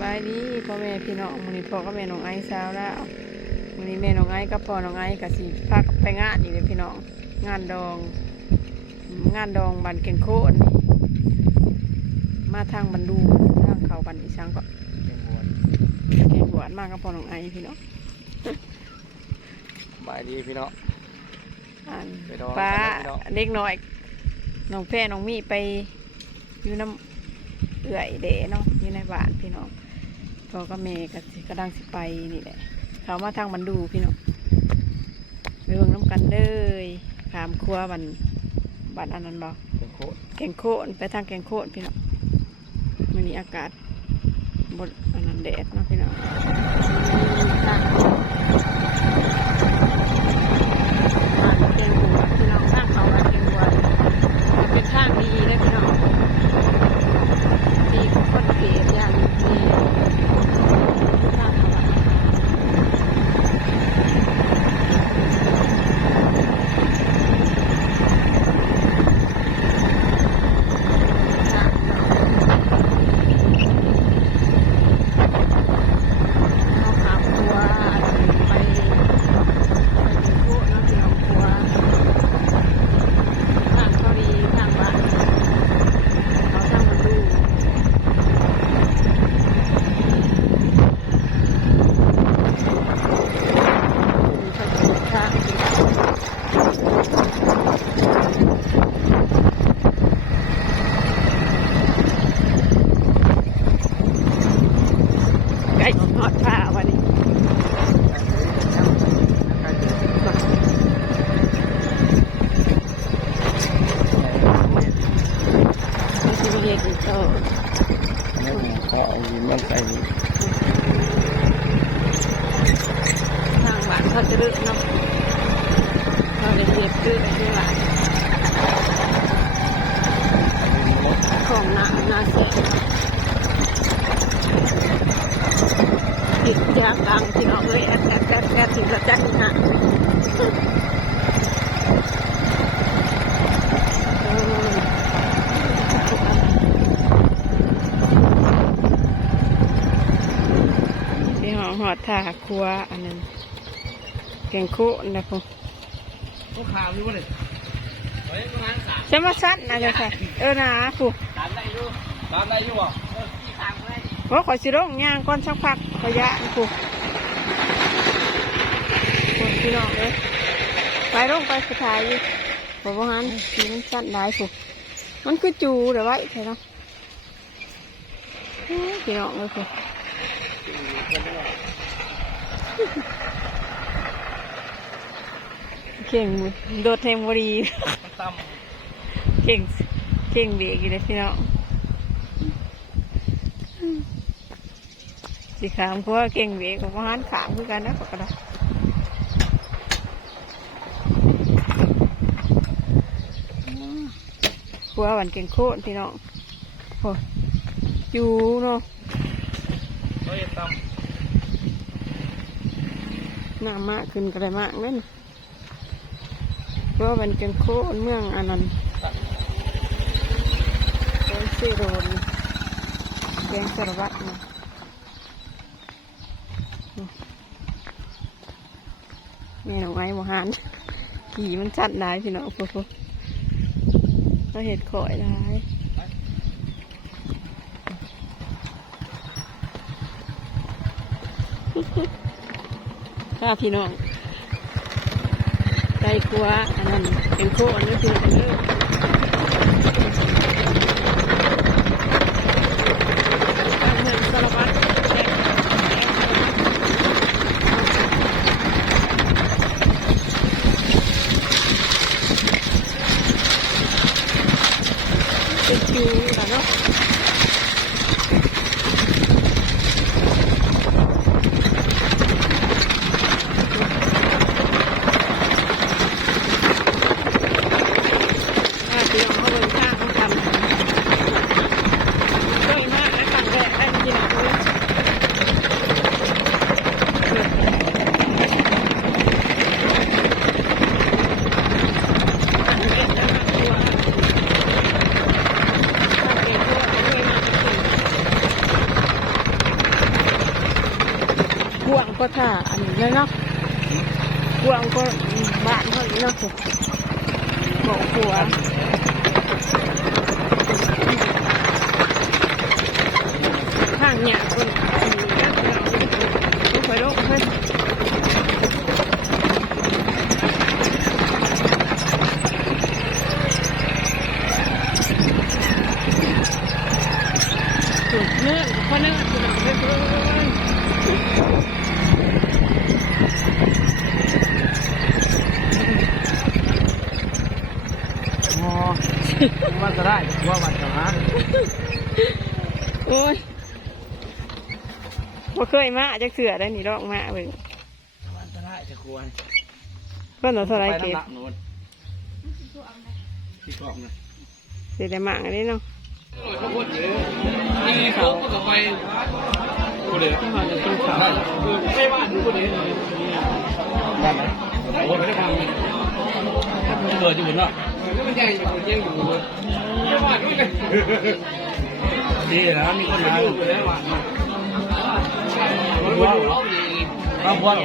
บายดีพ่อแม่พี่น้องมื้อนี้พ่อกับแม่น้องไอซ์สาวแล้วมื้อนี้แม่น้องไอซ์กับพ่อน้องไอซ์ก็สิพากันไปงานอีกเลยพี่น้องงานดอง งานดองบันเก่งโคตรนี่มาทางบันดูทางเขาบันอีสังก็เก่งหวานมากกับพ่อน้องไอซ์พี่น้องบายดีพี่น้องอ่านไปดองป้ากันนะพี่น้องเด็กน้อยน้องแพรน้องมีไปอยู่น้ำ เอื่อยเดะเนาะอยู่ในบ้านพี่น้องพ่อกับแม่ก็สิกระดังสิไปนี่แหละเขามาทางบันดูพี่น้องไปเบิ่งน้ำกันเลยขามครัวบันบันอันนั้นบ่เป็นโคตรแกงโคตรไปทางแกงโคตรพี่น้องมันนี้อากาศบนอันนั้นแดดเนาะพี่น้องทางบ้านแกงบัวพี่น้องทางเขาบ้านแกงบัวมันเป็นทางดีเลยพี่น้องดีกว่าคนเกตอย่างดีทางเขาบ้าน เอาขาครัวไปไปดูพวกน้ำพี่น้องครัวทางเขาดีทางบ้านเขาทางมันดูทางไก่ทอดผ้าวันนี้ ไม่ใช่เรียกอีกต่อ แม่หมูขอเอาหินมันใส่นี่ ทางบ้านเขาจะเลือกเนาะเราเด็กเด็กเลือกที่บ้านของหนาหนาเสีย อีกยางดังที่น้องเลยอัดอัดอัดอัดถึงกระจัดหนะที่หอหอดท่าครัวอันนั้นแกงคุนะคุณต้องขาวอยู่เลยเฮ้ยมสามจะมาซัดนนะจ๊ะค่ะเออนะผู้ตามได้อยู่ตามได้อยู่บ่ ว่ามได้เพราะขอยสิร้องย่างก่อนสักพักขอยะผู้คนพี่น้องเลยไปร้องไปสุดท้ายอยู่บอกว่าฮันสีมันสั้นได้ผู้มันคือจูเดี๋ยวไว้ใช่เนาะโอ้ยพี่น้องเลยผู้เก่งโดดเทมบรีเก่งเก่งเบรกอยู่เลยพี่น้อง สิขามเพราะว่าเก่งเบรกกับหันขามคือกันนะปกติกลัววันเก่งโคตรพี่น้องโอ้อยู่เนาะำเฮ้ยต่หน้ามากขึ้นก็ได้มากเล่นเพราะว่าวันเก่งโคตรเมืองอันนั้นโอ้ยเซโรนแกงสารวัตรเนาะ แม่น้องไอ้หมหันขี่มันจัดได้พี่น้องพูดก็เห็ดข่อยได้ค่ะพี่น้องใจกลัวอันนั้นเป็นโคอันนี้คือกันเลยการเงินสารวัตรแจก เป็นคิวแล้วเนาะอ่าเดี๋ยวเอาเบิ่งข้างเขาทำด้วยมาก วางก็ท่าอันนี้เลยเนาะกวางก็บ้านเขาอีกเนาะบอกผัวข้างเนี่ยคนอันนี้นะลูกไปลูกเพื่อนถูกเนื้อกับพ่อเนื้อคนเลยเลยอ๋อ ว่าจะได้ว่าวันจะหาโอ้ยบ่เคยมาจะเสือได้หนีรอกมาเว้ยวันจะได้จะควรเพิ่นเอาเท่าไรไปเก็บน้ำหนักโน้นที่กรอบนะสิได้มาอันนี้เนาะเขาพูดเยอะนี่เขาก็ไปกูเลยที่เขาจะกินข้าวได้คือไม่ใช่บ้านดูกูเลยได้ไหมโอ้ไม่ได้ฟังเปิดอยู่บนเนาะมันใหญ่อยู่เยี่ยงอยู่บนไม่ว่าด้วยกันดีนะมีคนมาอยู่แล้วว่าว้าวเอาว้าว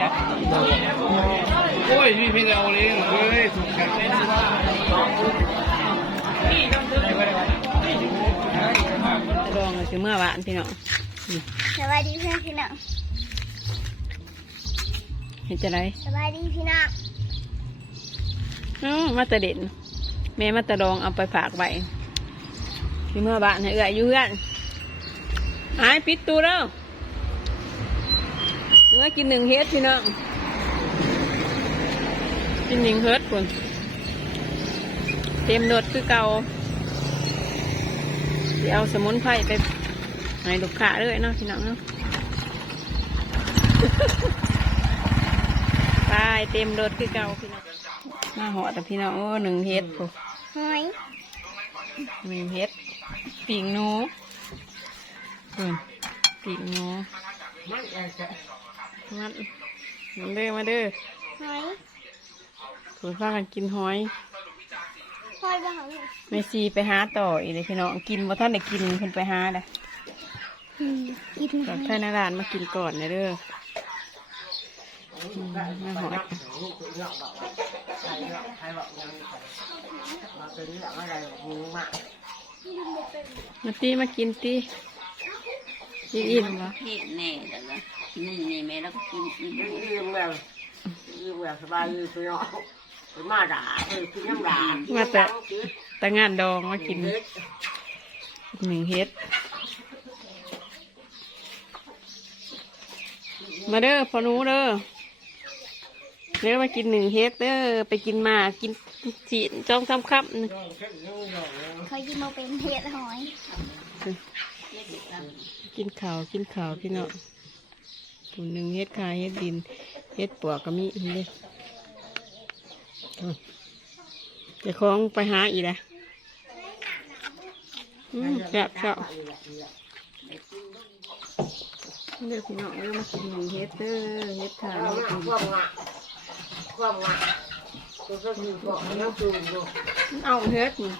โอ้ยมีเพลงเอาเลยเฮ้ยถูกกันลองคือเมื่อวานพี่น้องสวัสดีเพื่อนพี่น้องเห็นจะไรสวัสดีพี่น้องอืมมาตะเด่น แม่มาตะดองเอาไปฝากไว้คือเมื่อบ้านให้เอื้อยอยู่เพื่อนหายปิดตูแล้วเมื่อกินหนึ่งเฮ็ดพี่น้องกินหนึ่งเฮ็ดคนเต็มโดดคือเก่าเดี๋ยวเอาสมุนไพรไปให้ลูกค้าเลยเนาะพี่น้องเนาะไปเต็มรถคือเก่าพี่น้องมาหอแต่พี่น้องโอ้หนึ่งเฮ็ดปุ๊ หอยหนึ่งเฮ็ดปีกหนูเพิ่นปีกหนูมัดมาเด้อมาเด้อหอยถูกพากันกินหอยหอยบ้างเหรอเมซีไปหาต่ออีกเลยพี่น้องกินบ่ท่านได้กินเพิ่นไปหาเลยอืมกินหก่ออนยแพ่นาร้านมากินก่อนนะเด้ออื ใจเนาะใครบอกยังไมมาเป็นแบบอยมามาตีมากินตีกินอิ่มเหรอเฮ็ดแน่แต่ละกินนี่แม่แล้วก็กินอีกยืมแบบยืมแบบสบายยืมไปเนาะมาด่าไปกินน้ำด่ามาแต่แต่งานดองมากินหนึ่งเฮ็ดมาเด้อพอนูเด้อ เด้อมากินหนึ่งเฮ็ดเด้อไปกินมากินจีนจ้องทำคับนึงเคยกินมาเป็นเห็ดหอย กินข้าวกินข้าวพี่น้องถุงหนึ่งเฮ็ดคายเฮ็ดดินเฮ็ดปวกก็มีอีกเลยเอาเจะคล้าของไปหาอีกละอืมแซ่บแซ่บเด้อพี่น้องเด้อมากินหนึ่งเฮ็ดเด้อเฮ็ดทานความเฮ็ดงะดิน ความงะความงะตัวก็คือบอกน้ำจูนดูเอาเฮ็ดนี่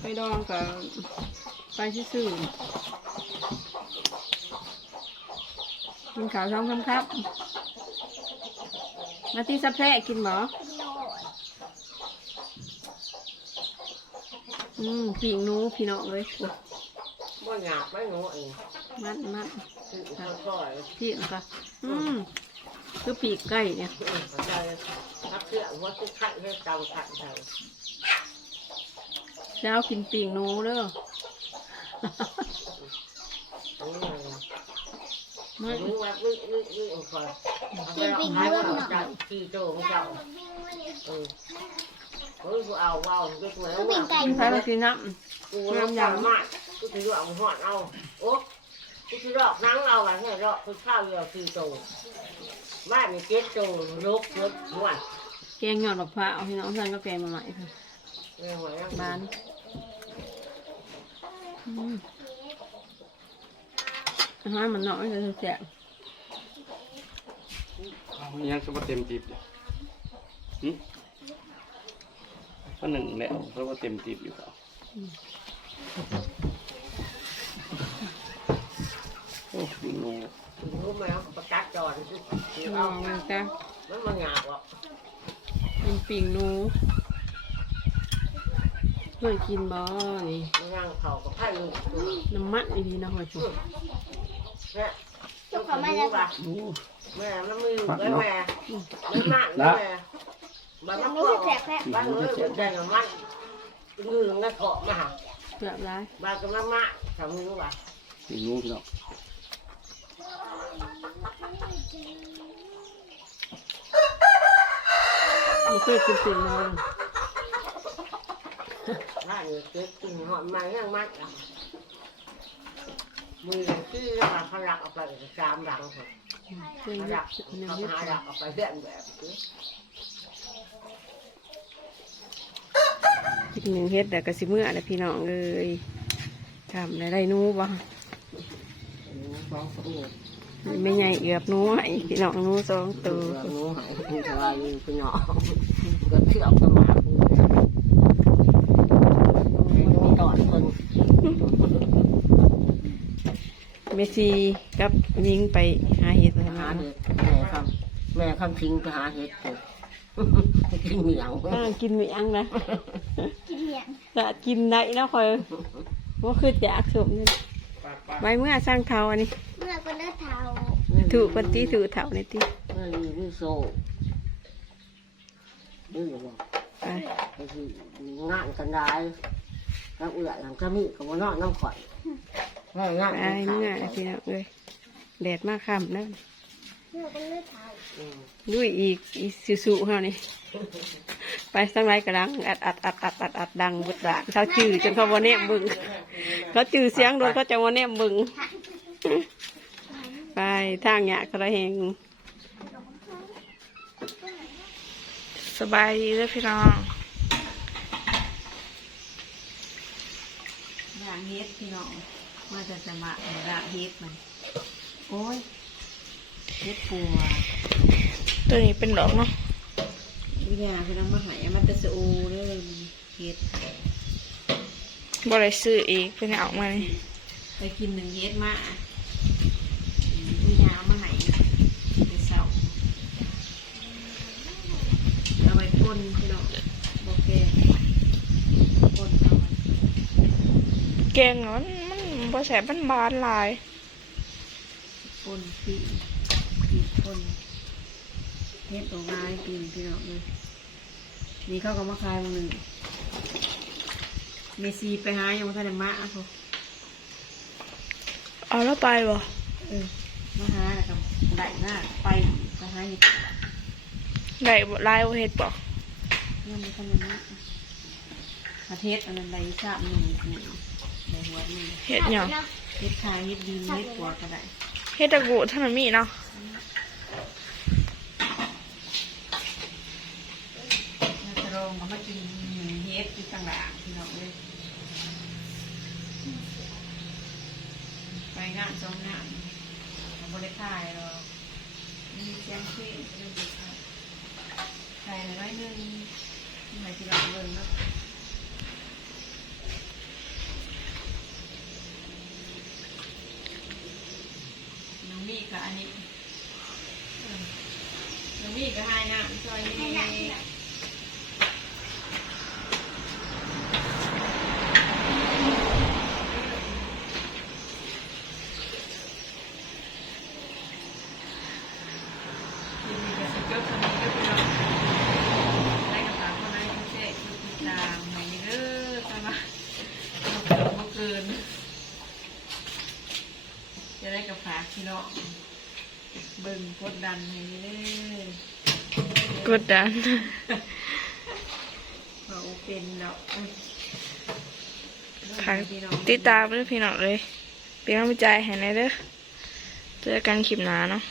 ไปดองกับไปซื่อๆกินข้าวช่องคำครับมาที่สะแพร่กินหมอกินโนดอืมปีกหนูพี่น้องเลยโอ้ว่าหยาบไม่หนูเองมัดมัด คือค่อยพี่ค่ะอืมคือปีกไก่เนี่ยๆเข้าใจทักเสื้อว่าทุกขั้นให้เตาขัดเตาเช้ากินปีกหนูเด้ออันนี้ไม่มึงว่ามึงมึงมึงคอยให้ว่าจับที่โจ้ของเจ้าเออเฮ้ยกูเอาว้าวกูเหมือนก็เป็นไก่ใช้มากินน้กูน้ำยำมากกูถือว่าเอาหอดเอาโอ๊ะ กูถือดอกนังเอาอะแค่ดอกคือข้าวเดียวสี่โตบ้านมีเจ็ดโตลุกลุกหัวำแกงหยอดดอกฟ้าเอาพี่น้องท่านก็แกงมาใหม่ค่ะเออหัวยังบ้านอืมอาหารมันน้อยเลยแซ่บยังสมเต็มจีบหึก็หนึ่งแล้วเพราะว่าเต็มจีบอยู่เขาส แมวประกัดจอนคือลเอาองมันจ้ะมันมันหยาบอะเป็นปิ่งหนูเพื่อกินบ่นี่มันย่างเขากับไผ่ลูกน้ำมันดีๆนะหอยจุ๊บเนี่ยทุกคนมาแล้วป่ะโอ้แม่มันมือแม่แม่ไม่มากแม่บ้านยัน้ำงเปรู้ล่าสึกแสบแสบบ้านเอ้ยแดงกับมันมือมันเถาะมาเกือบร้ายบ้านกับน้ำมะทำมือป่ะปิ่งนู้พี่น้อง มีเคยกินปิ่งนอนบ้านเจ๊กินหอมมาอย่างมัดอะมือที่แล้วเขาหลักออกไปสามหลังเขาเพื่อนหเยลัอะกเนี่ยเขาเยอะหาหลักออกไปเรื่อยแบบอีกหนึ่งเฮ็ดแต่กระสิเมื่อนะพี่น้องเลยทำได้ได้หนูบ่สองตัว ไม่ใหญ่เอือบหนูให้พี่น้องหนูสองตัวหนูหายคุณชายคุณหยอก็เที่ยวกันมาตอดคนเมซีกับยิงไปหาเห็ดหาหาเห็ดแม่คำแม่คำทิ้งไปหาเห็ดกินเหนียวอ่ากินไม่อังนะกินเหนียงจะกินได้นะคอยว่าคือจะอักสมนี่ไว้เมื่อสร้างเทาอันนี้ เมื่อก็เลือดเทาถูกปฏิถูกเทาในที่ไม่มีไม่โซ่นี่หรอกไปก็คืองานกันได้แล้วเอื่อยหลังจะมีกับว่านอนน้ำข่อยง่ายง่ายไปเมื่อพี่น้องเลยแดดมากค่ำนะเมื่อก็เลือดเทาด้วยอีกอีสุสุเฮานี่ไปสังไรกระดังอัดอัดอัดอัดอัดอัดดังบุดดาเขาจื้อจนเขาวันแนมบึงเขาจื้อเสียงโดนเขาจะวันแนมบึง ไปทางเนี้ยกระแหงสบายดีเลยพี่น้องด่างเฮ็ดพี่น้องมาจะจะมาด่างเฮ็ดมันโอ้ยเฮ็ดปัวตัวนี้เป็นดอกเนาะวิญญาพี่น้องมาใหายมันจะสูเลยเฮ็ดบ่ได้ซื้ออีกเพิ่งเอามานี่ไปกินหนึ่งเฮ็ดมาวิญญามาใหายไปเสาเอาไปพ่นพี่น้องบอกแกพ่นเอาไว้ แกงเนาะมันมันบ่แสบมันบานหลายพ่นปีปีพ่นเฮ็ดออกมาให้กินพี่น้องเลยนี่เขาก็มาขายมาหนึ่งเมซีไปหายังมาทันได้มาอะเขาเอาแล้วไปบ่เออมาหาแล้วก็ได้หน้าไปไปหาอยู่ได้บ่ลายบ่เฮ็ดบ่เงินมันทำอย่างนี้ประเทศอันนั้นใดทราบหนึ่ง หนึ่งในหัวหนึ่งเฮ็ดหยังเฮ็ดทางเฮ็ดดินเฮ็ดปัวก็ได้เฮ็ดตะกูดถ้ามันมีเนาะเราจะลองมากินเฮ็ดที่ต่างๆที่น้องเลยไปงานสองงานเราบริขายหรอกมีเสียงเพลงก็เลยบริขายขายน้อยหนึงหมายที่เราเบิ่งเนาะ น้องมีกับอันนี้เออน้องมีกับให้น้ำซอยนี่ให้หนักที่ไหนยินดีกับสเกิร์ตคนนี้ก็คือเราได้กับฝากคนนั้นพิเศษคือติดตามใหม่เด้อใช่ไหมเกินเมื่อเกินจะได้กับฝากพี่น้อง เบิ่งกดดันให้เด้อกดดันเขาเป็นดอกเอ้ยค่ะพี่น้องติดตามเด้อพี่น้องเลยเป็นกำลังใจให้แหน่เด้อเจอกันคลิปหน้าเนาะ